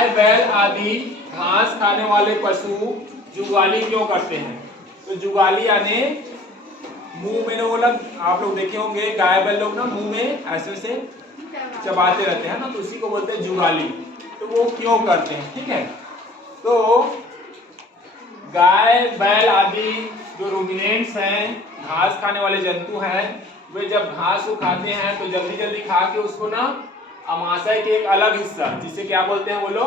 गाय बैल आदि घास खाने वाले पशु जुगाली क्यों करते हैं? तो जुगाली यानी मुंह में वो लोग, आप लोग देखे होंगे गाय बैल लोग ना मुंह में ऐसे से चबाते रहते हैं ना, तो उसी को बोलते हैं जुगाली। तो वो क्यों करते हैं? ठीक है, तो गाय बैल आदि जो रूमिनेंट्स हैं, घास खाने वाले जंतु हैं, वे जब घास को खाते हैं तो जल्दी जल्दी खा के उसको ना अमाशय के एक अलग हिस्सा जिसे क्या बोलते हैं बोलो,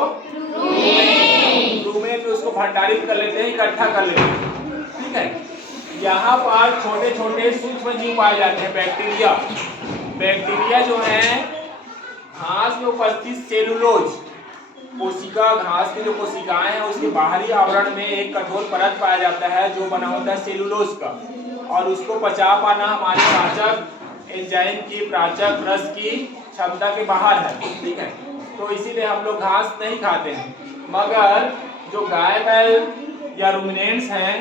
रूमेन में उसको भंडारित कर लेते हैं, इकट्ठा कर लेते हैं। ठीक है, यहाँ पर छोटे छोटे सूक्ष्म जीव पाए जाते हैं, बैक्टीरिया। बैक्टीरिया जो है घास में उपस्थित सेलुलोज कोशिका, घास की जो कोशिकाएं हैं उसके बाहरी आवरण में एक कठोर परत पाया जाता है जो बना होता है सेलुलोज का, और उसको पचा पाना हमारे पाचक एंजाइम की पाचक रस की क्षमता के बाहर है। ठीक है, तो इसीलिए हम लोग घास नहीं खाते हैं। मगर जो गाय बैल या रूमिनेंट्स हैं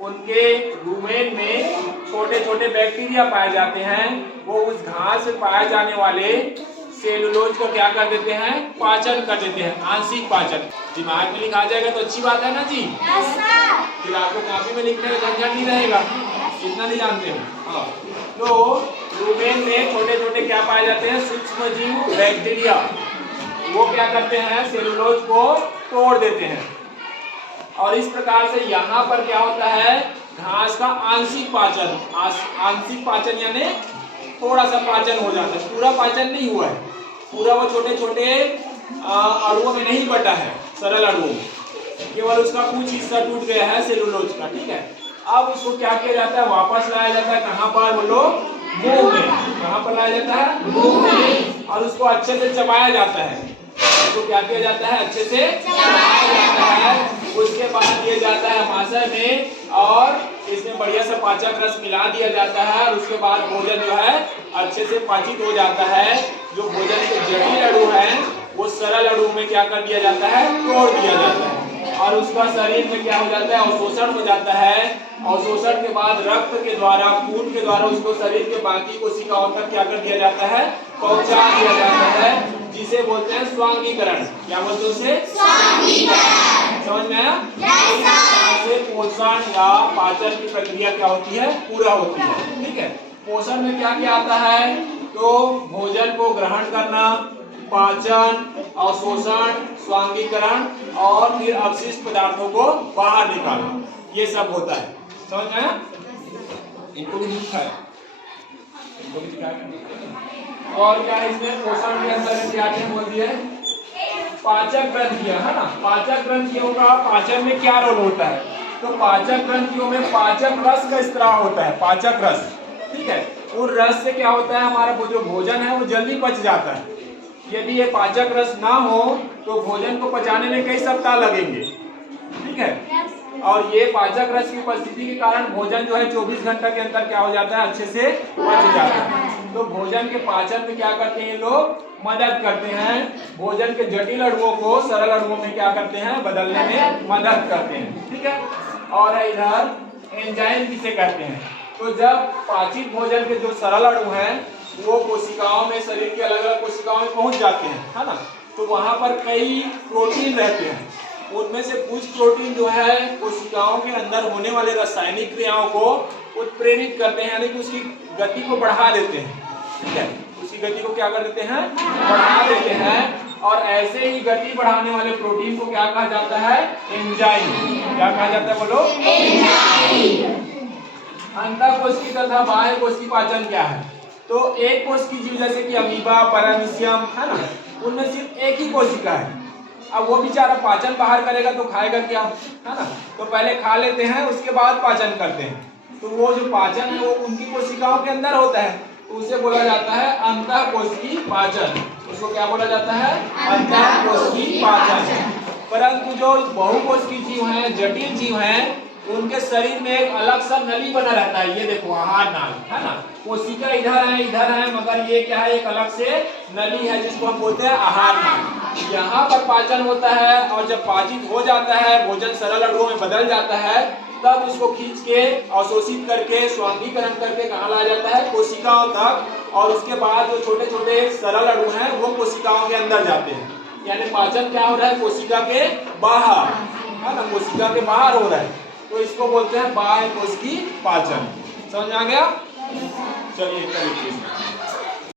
उनके रूमेन में छोटे छोटे बैक्टीरिया पाए जाते हैं, वो उस घास से पाए जाने वाले सेलुलोज को क्या कर देते हैं, पाचन कर देते हैं, आंशिक पाचन। दिमाग में लिखा जाएगा तो अच्छी बात है ना जी। फिर आपको कॉपी में लिखने का झंझट नहीं रहेगा, इतना नहीं जानते हो। हाँ, तो रूमेन में छोटे छोटे क्या पाए जाते हैं, सूक्ष्म जीव बैक्टीरिया। वो क्या करते हैं, सेलुलोज को तोड़ देते हैं, और इस प्रकार से यहाँ पर क्या होता है, घास का आंशिक पाचन। आंशिक पाचन यानी थोड़ा सा पाचन हो जाता है, पूरा पाचन नहीं हुआ है, पूरा वो छोटे छोटे अणुओं में नहीं बटा है, सरल अणुओं में, केवल उसका कुछ हिस्सा टूट गया है सेलुलोज का। ठीक है, अब उसको क्या किया जाता है, वापस लाया जाता है, कहाँ पर बोलो, मुंह में। कहाँ पर लाया जाता है, मुंह में, और उसको अच्छे से चबाया जाता है। उसको क्या किया जाता है, अच्छे से चबाया जाता है। उसके बाद दिया जाता है अमाशय में, और इसमें बढ़िया सा पाचक रस मिला दिया जाता है, और उसके बाद भोजन जो है अच्छे से पाचित हो जाता है। जो भोजन के जटिल अणु हैं वो सरल अणु में क्या कर दिया जाता है, तोड़ दिया जाता है, और उसका शरीर में क्या हो जाता है, अवशोषण हो जाता है। अवशोषण के बाद रक्त के द्वारा, खून के द्वारा उसको शरीर के बाकी कोशिकाओं तक क्या कर दिया जाता है, पहुंचा दिया जाता है, जिसे बोलते हैं स्वांगीकरण। क्या बोलते हैं उसे, स्वांगीकरण। समझ में आया? से पोषण या पाचन की प्रक्रिया क्या होती है, पूरा होती है। ठीक है, पोषण में क्या क्या आता है, तो भोजन को ग्रहण करना, पाचन, अवशोषण, स्वांगीकरण, और फिर अवशिष्ट पदार्थों को बाहर निकालना, ये सब होता है। समझ में आया? इनको भी लिखा है, इनको भी लिखा है। और क्या इसमें पोषण के अंदर क्या क्या बोल दिया है, पाचक ग्रंथियां, है ना। पाचक ग्रंथियों का पाचन में क्या रोल होता है, तो पाचक ग्रंथियों में पाचक रस का स्त्राव होता है, पाचक रस। ठीक है, उस रस से क्या होता है, हमारा जो भोजन है वो जल्दी पच जाता है। यदि ये पाचक रस ना हो तो भोजन को पचाने में कई सप्ताह लगेंगे। ठीक है, और ये पाचक रस की उपस्थिति के कारण भोजन जो है 24 घंटे के अंदर क्या हो जाता है, अच्छे से पच जाता है। तो भोजन के पाचन में क्या करते हैं लोग, मदद करते हैं, भोजन के जटिल अणुओं को सरल अणुओं में क्या करते हैं, बदलने में मदद करते हैं। ठीक है, और इधर एंजाइम किसे कहते हैं, तो जब पाचित भोजन के जो सरल अणु हैं वो कोशिकाओं में, शरीर के अलग अलग कोशिकाओं में पहुंच जाते हैं, है ना, तो वहां पर कई प्रोटीन रहते हैं। उनमें से कुछ प्रोटीन जो है कोशिकाओं के अंदर होने वाले रासायनिक क्रियाओं को उत्प्रेरित करते हैं, यानी कि उसकी गति को बढ़ा देते हैं। ठीक है, उसकी गति को क्या कर देते हैं, बढ़ा देते हैं, और ऐसे ही गति बढ़ाने वाले प्रोटीन को क्या कहा जाता है, एंजाइम। क्या कहा जाता है बोलो, एंजाइम। अंतःकोशिकी तथा बाह्य कोशिकी पाचन क्या है, तो एक कोशिकी जीव जैसे कि अमीबा, पैरामीशियम, है ना, उनमें सिर्फ एक ही कोशिका है। अब वो बेचारा पाचन बाहर करेगा तो खाएगा क्या, है ना, तो पहले खा लेते हैं उसके बाद पाचन करते हैं। तो वो जो पाचन है वो उनकी कोशिकाओं के अंदर होता है, तो उसे बोला जाता है अंतःकोशिकी पाचन। उसको क्या बोला जाता है, अंतःकोशिकी पाचन। परंतु जो बहुकोशिकीय जीव हैं, जटिल जीव हैं, उनके शरीर में एक अलग सा नली बना रहता है। ये देखो आहार नाल, है ना, कोशिका इधर है, मगर ये क्या है, एक अलग से नली है जिसको हम बोलते हैं आहार नाल। यहाँ पर पाचन होता है, और जब पाचित हो जाता है, भोजन सरल अणुओं में बदल जाता है, तब उसको खींच के अवशोषित करके स्वांगीकरण करके कहाँ लाया जाता है, कोशिकाओं तक, और उसके बाद जो छोटे छोटे सरल अणु हैं वो कोशिकाओं के अंदर जाते हैं। यानी पाचन क्या हो रहा है, कोशिका के बाहर, है ना, कोशिका के बाहर हो रहा है, तो इसको बोलते हैं बाह्य कोशिकीय पाचन। समझ में आ गया? चलिए